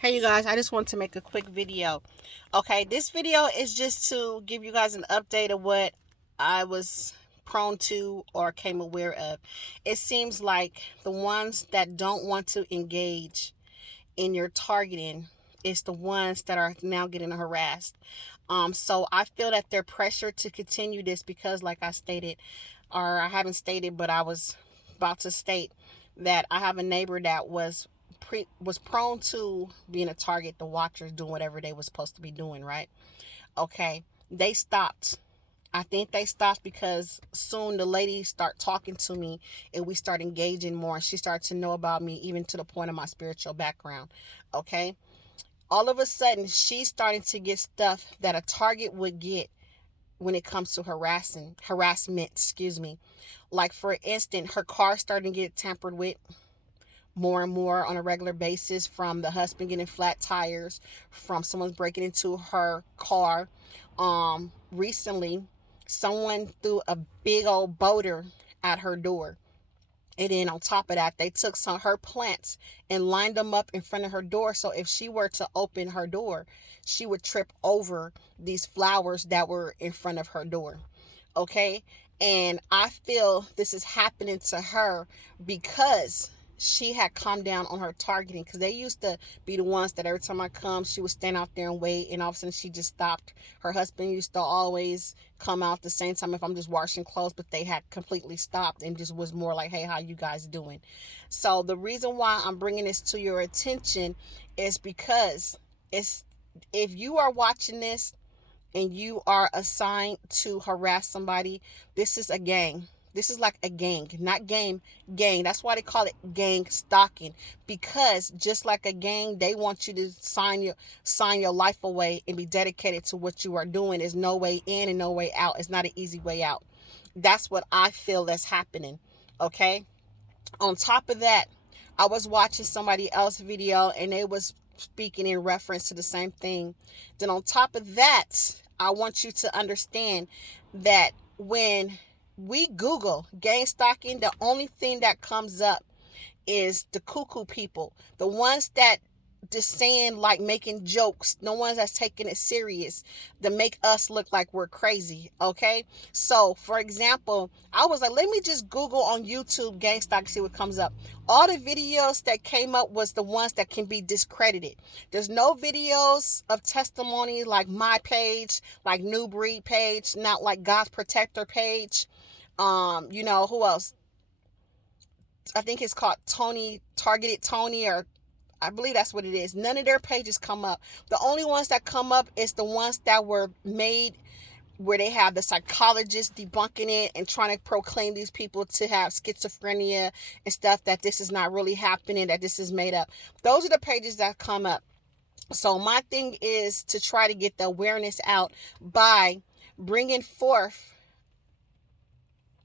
Hey you guys, I just want to make a quick video. Okay, this video is just to give you guys an update of what I was prone to or came aware of. It seems like the ones that don't want to engage in your targeting is the ones that are now getting harassed. So I feel that they're pressured to continue this because like I stated, or I haven't stated, but I was about to state that I have a neighbor that was prone to being a target. The watchers doing whatever they were supposed to be doing, right? Okay, they stopped. I think they stopped because soon the lady start talking to me and we start engaging more, and she started to know about me even to the point of my spiritual background. Okay, all of a sudden she's starting to get stuff that a target would get when it comes to harassment, excuse me. Like for instance, her car starting to get tampered with more and more on a regular basis, from the husband getting flat tires, from someone breaking into her car. Recently, someone threw a big old boulder at her door. And then on top of that, they took some of her plants and lined them up in front of her door. So if she were to open her door, she would trip over these flowers that were in front of her door. Okay. And I feel this is happening to her because she had calmed down on her targeting, because they used to be the ones that every time I come, she would stand out there and wait, and all of a sudden she just stopped. Her husband used to always come out the same time if I'm just washing clothes, but they had completely stopped and just was more like, hey, how you guys doing? So the reason why I'm bringing this to your attention is because it's if you are watching this and you are assigned to harass somebody, this is a gang. This is like a gang, not game, gang. That's why they call it gang stalking. Because just like a gang, they want you to sign your life away and be dedicated to what you are doing. There's no way in and no way out. It's not an easy way out. That's what I feel that's happening. Okay. On top of that, I was watching somebody else's video and they was speaking in reference to the same thing. Then on top of that, I want you to understand that when we Google gang stalking, the only thing that comes up is the cuckoo people, the ones that just saying, like, making jokes, no ones that's taking it serious, to make us look like we're crazy. Okay, so for example, I was like, let me just Google on YouTube gang stalking, see what comes up. All the videos that came up was the ones that can be discredited. There's no videos of testimony like my page, like New Breed page, not like God's Protector page. Who else? I think it's called Tony, Targeted Tony, or I believe that's what it is. None of their pages come up. The only ones that come up is the ones that were made where they have the psychologist debunking it and trying to proclaim these people to have schizophrenia and stuff, that this is not really happening, that this is made up. Those are the pages that come up. So my thing is to try to get the awareness out by bringing forth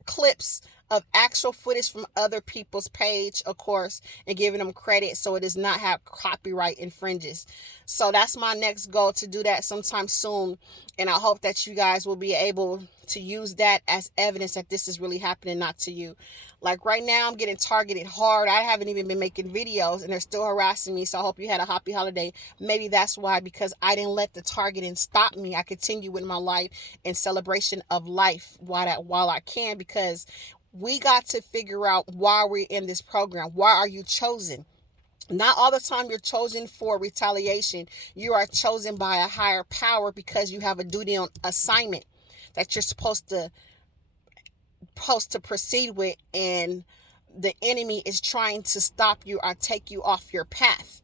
clips of actual footage from other people's page, of course, and giving them credit so it does not have copyright infringes. So that's my next goal, to do that sometime soon. And I hope that you guys will be able to use that as evidence that this is really happening, not to you. Like right now, I'm getting targeted hard. I haven't even been making videos and they're still harassing me. So I hope you had a happy holiday. Maybe that's why, because I didn't let the targeting stop me. I continue with my life in celebration of life while I can, because we got to figure out why we're in this program. Why are you chosen? Not all the time you're chosen for retaliation. You are chosen by a higher power because you have a duty on assignment that you're supposed to proceed with, and the enemy is trying to stop you or take you off your path.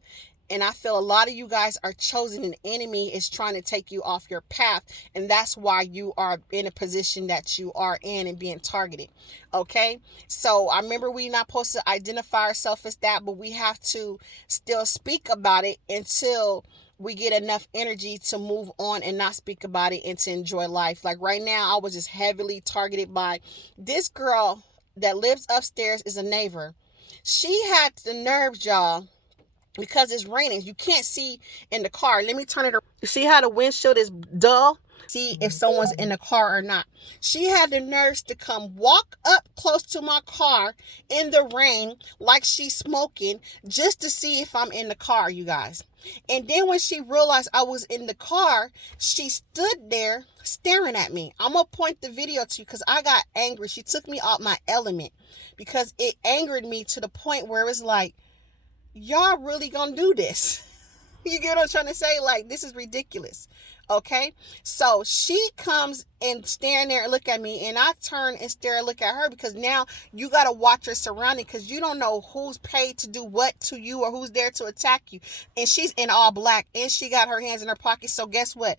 And I feel a lot of you guys are chosen, and the enemy is trying to take you off your path. And that's why you are in a position that you are in and being targeted. Okay. So I remember we're not supposed to identify ourselves as that, but we have to still speak about it until we get enough energy to move on and not speak about it and to enjoy life. Like right now, I was just heavily targeted by this girl that lives upstairs, is a neighbor. She had the nerve, y'all, because it's raining. You can't see in the car. Let me turn it around. You see how the windshield is dull? See if someone's in the car or not. She had the nerves to come walk up close to my car in the rain like she's smoking just to see if I'm in the car, you guys. And then when she realized I was in the car, she stood there staring at me. I'm going to point the video to you because I got angry. She took me out my element because it angered me to the point where it was like, y'all really gonna do this? You get what I'm trying to say? Like, this is ridiculous. Okay, so she comes and staring there and look at me, and I turn and stare and look at her, because now you got to watch your surrounding, because you don't know who's paid to do what to you or who's there to attack you. And she's in all black, and she got her hands in her pocket. So guess what?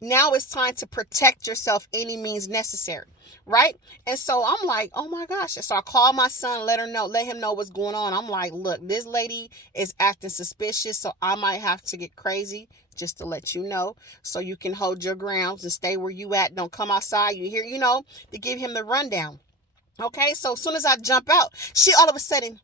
Now it's time to protect yourself any means necessary, right? And so I'm like, oh my gosh. So I called my son, let him know what's going on. I'm like, look, this lady is acting suspicious, so I might have to get crazy, just to let you know, so you can hold your grounds and stay where you at. Don't come outside. You hear, to give him the rundown. Okay, so as soon as I jump out, she all of a sudden,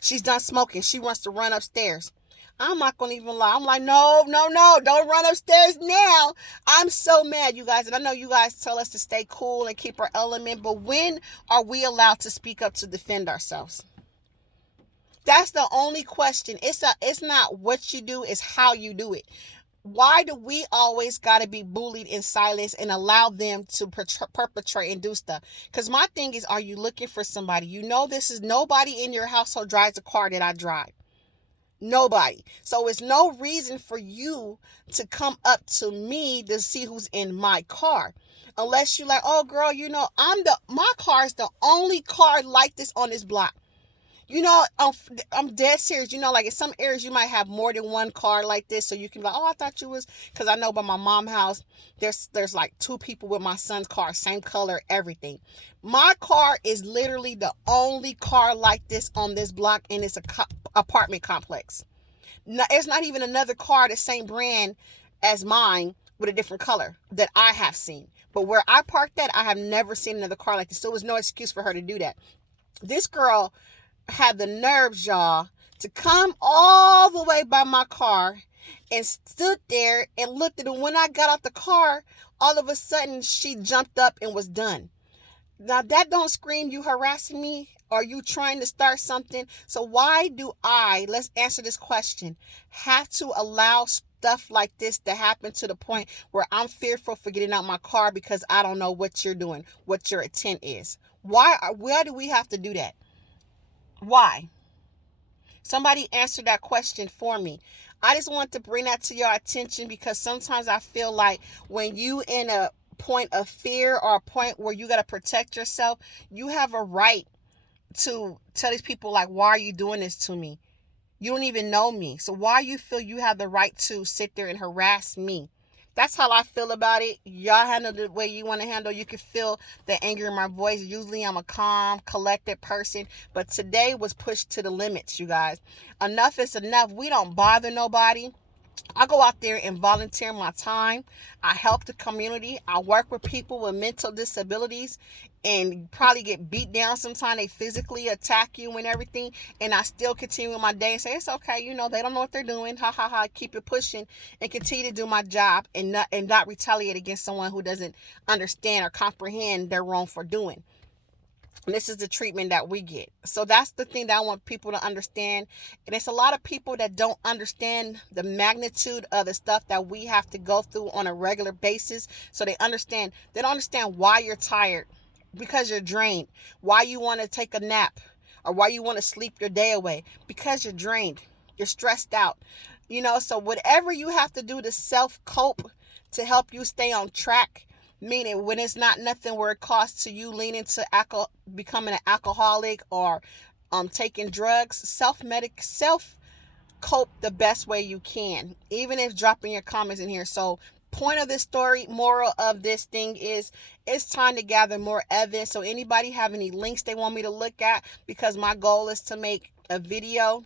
she's done smoking. She wants to run upstairs. I'm not going to even lie. I'm like, no, don't run upstairs now. I'm so mad, you guys. And I know you guys tell us to stay cool and keep our element, but when are we allowed to speak up to defend ourselves? That's the only question. It's not what you do, it's how you do it. Why do we always got to be bullied in silence and allow them to perpetrate and do stuff? Because my thing is, are you looking for somebody? This is nobody in your household drives a car that I drive. Nobody. So it's no reason for you to come up to me to see who's in my car. Unless you like, oh girl, my car is the only car like this on this block. I'm dead serious. Like in some areas you might have more than one car like this, so you can be like, oh, I thought you was, because I know by my mom's house, there's like two people with my son's car, same color, everything. My car is literally the only car like this on this block, and it's a apartment complex. No, it's not even another car the same brand as mine with a different color that I have seen. But where I parked at, I have never seen another car like this. So there was no excuse for her to do that. This girl had the nerves, y'all, to come all the way by my car and stood there and looked at it. When I got out the car, all of a sudden she jumped up and was done. Now that don't scream you harassing me or you trying to start something. So why do let's answer this question, have to allow stuff like this to happen to the point where I'm fearful for getting out my car because I don't know what you're doing, what your intent is? Why do we have to do that? Why? Somebody answer that question for me. I just want to bring that to your attention, because sometimes I feel like when you in a point of fear or a point where you got to protect yourself, you have a right to tell these people, like, why are you doing this to me? You don't even know me. So why you feel you have the right to sit there and harass me? That's how I feel about it. Y'all handle it the way you want to handle. You can feel the anger in my voice. Usually I'm a calm, collected person, but today was pushed to the limits, you guys. Enough is enough. We don't bother nobody. I go out there and volunteer my time. I help the community. I work with people with mental disabilities and probably get beat down sometimes. They physically attack you and everything. And I still continue my day and say, it's okay. They don't know what they're doing. Ha ha ha. Keep it pushing and continue to do my job and not retaliate against someone who doesn't understand or comprehend their wrong for doing. And this is the treatment that we get. So that's the thing that I want people to understand. And it's a lot of people that don't understand the magnitude of the stuff that we have to go through on a regular basis. So they don't understand why you're tired, because you're drained, why you want to take a nap, or why you want to sleep your day away, because you're drained, you're stressed out. So whatever you have to do to self-cope to help you stay on track, meaning when it's not nothing where it costs to you leaning to becoming an alcoholic or taking drugs, self-cope the best way you can, even if dropping your comments in here. So point of this story, moral of this thing is, it's time to gather more evidence. So anybody have any links they want me to look at, because my goal is to make a video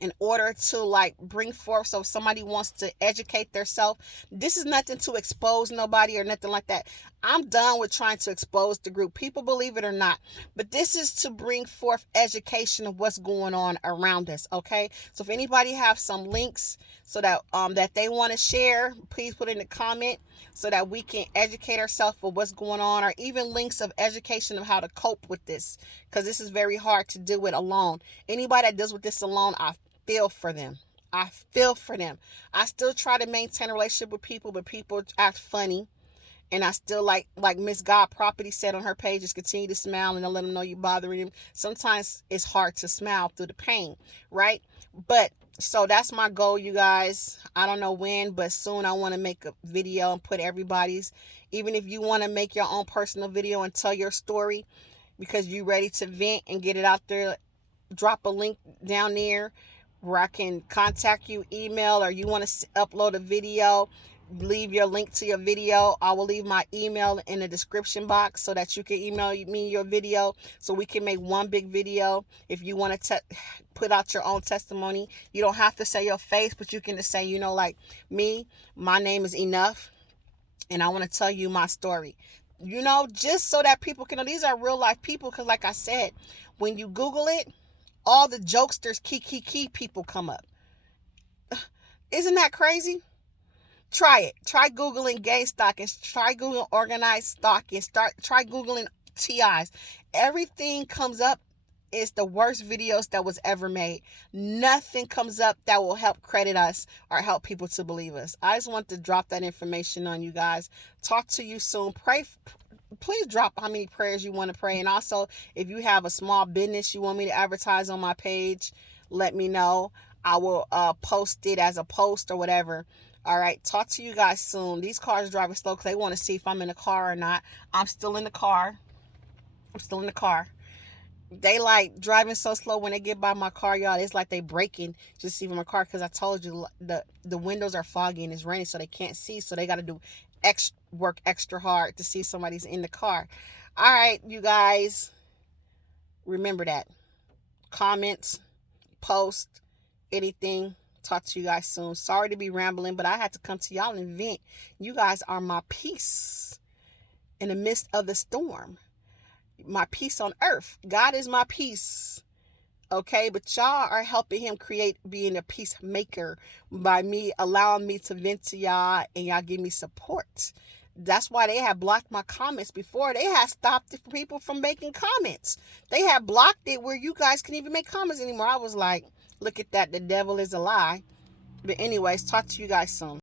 in order to bring forth, so if somebody wants to educate themselves, this is nothing to expose nobody or nothing like that. I'm done with trying to expose the group. People believe it or not. But this is to bring forth education of what's going on around us, okay? So if anybody have some links so that that they want to share, please put in the comment so that we can educate ourselves for what's going on, or even links of education of how to cope with this, because this is very hard to do it alone. Anybody that deals with this alone, I feel for them. I feel for them. I still try to maintain a relationship with people, but people act funny. And I still like Miss God Property said on her page, just continue to smile and don't let them know you're bothering them. Sometimes it's hard to smile through the pain, right? But so that's my goal, you guys. I don't know when, but soon I want to make a video and put everybody's, even if you want to make your own personal video and tell your story because you're ready to vent and get it out there, drop a link down there where I can contact you, email, or you want to upload a video, leave your link to your video. I will leave my email in the description box so that you can email me your video so we can make one big video. If you want to put out your own testimony, you don't have to say your face, but you can just say, like me, my name is Enough and I want to tell you my story. Just so that people can know these are real life people, because like I said, when you Google it, all the jokesters, key people come up. Isn't that crazy? Try it. Try Googling gay stockings. Try Googling organized stockings. Try Googling TIs. Everything comes up is the worst videos that was ever made. Nothing comes up that will help credit us or help people to believe us. I just want to drop that information on you guys. Talk to you soon. Pray. Please drop how many prayers you want to pray. And also, if you have a small business you want me to advertise on my page, let me know. I will post it as a post or whatever. All right. Talk to you guys soon. These cars driving slow because they want to see if I'm in the car or not. I'm still in the car. They like driving so slow when they get by my car, y'all. It's like they braking just see my car, because I told you the windows are foggy and it's raining, so they can't see. So they got to do work extra hard to see somebody's in the car. All right, you guys, remember that. Comments, post, anything. Talk to you guys soon. Sorry to be rambling, but I had to come to y'all and vent. You guys are my peace in the midst of the storm. My peace on earth. God is my peace. Okay, but y'all are helping him create being a peacemaker by me allowing me to vent to y'all, and y'all give me support. That's why they had blocked my comments before. They had stopped people from making comments. They had blocked it where you guys can even make comments anymore. I was like, look at that. The devil is a lie. But anyways, talk to you guys soon.